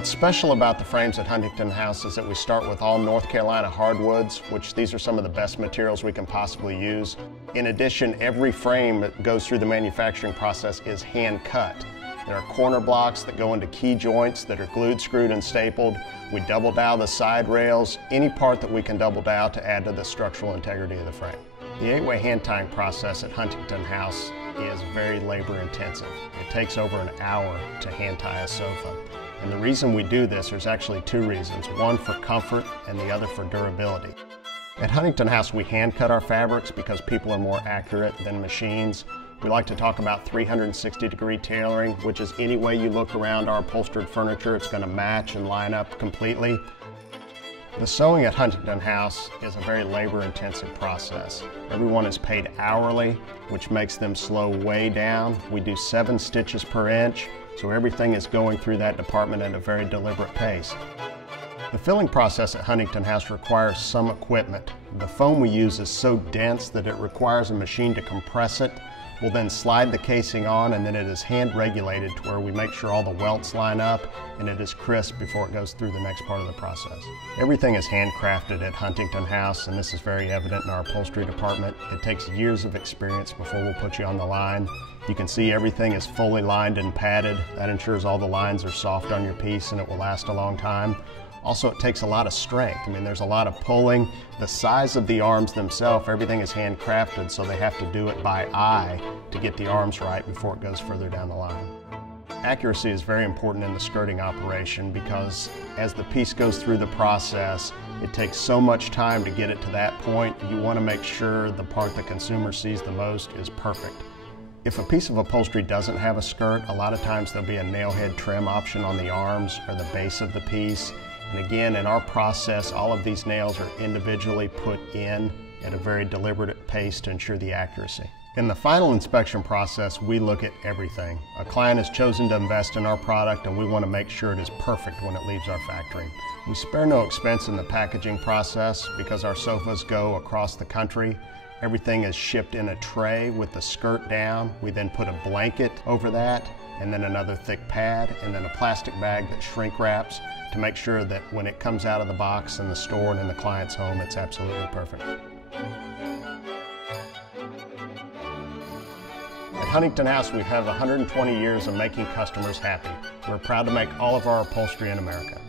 What's special about the frames at Huntington House is that we start with all North Carolina hardwoods, which these are some of the best materials we can possibly use. In addition, every frame that goes through the manufacturing process is hand cut. There are corner blocks that go into key joints that are glued, screwed, and stapled. We double dowel the side rails, any part that we can double dowel to add to the structural integrity of the frame. The 8-way hand tying process at Huntington House is very labor intensive. It takes over an hour to hand tie a sofa. And the reason we do this, there's actually two reasons. One for comfort and the other for durability. At Huntington House, we hand cut our fabrics because people are more accurate than machines. We like to talk about 360-degree tailoring, which is any way you look around our upholstered furniture, it's going to match and line up completely. The sewing at Huntington House is a very labor-intensive process. Everyone is paid hourly, which makes them slow way down. We do 7 stitches per inch, so everything is going through that department at a very deliberate pace. The filling process at Huntington House requires some equipment. The foam we use is so dense that it requires a machine to compress it. We'll then slide the casing on, and then it is hand regulated to where we make sure all the welts line up and it is crisp before it goes through the next part of the process. Everything is handcrafted at Huntington House, and this is very evident in our upholstery department. It takes years of experience before we'll put you on the line. You can see everything is fully lined and padded. That ensures all the lines are soft on your piece and it will last a long time. Also, it takes a lot of strength. I mean, there's a lot of pulling. The size of the arms themselves, everything is handcrafted, so they have to do it by eye to get the arms right before it goes further down the line. Accuracy is very important in the skirting operation because as the piece goes through the process, it takes so much time to get it to that point. You want to make sure the part the consumer sees the most is perfect. If a piece of upholstery doesn't have a skirt, a lot of times there'll be a nail head trim option on the arms or the base of the piece. And again, in our process, all of these nails are individually put in at a very deliberate pace to ensure the accuracy. In the final inspection process, we look at everything. A client has chosen to invest in our product, and we want to make sure it is perfect when it leaves our factory. We spare no expense in the packaging process because our sofas go across the country. Everything is shipped in a tray with the skirt down. We then put a blanket over that, and then another thick pad, and then a plastic bag that shrink wraps to make sure that when it comes out of the box in the store and in the client's home, it's absolutely perfect. At Huntington House, we have 120 years of making customers happy. We're proud to make all of our upholstery in America.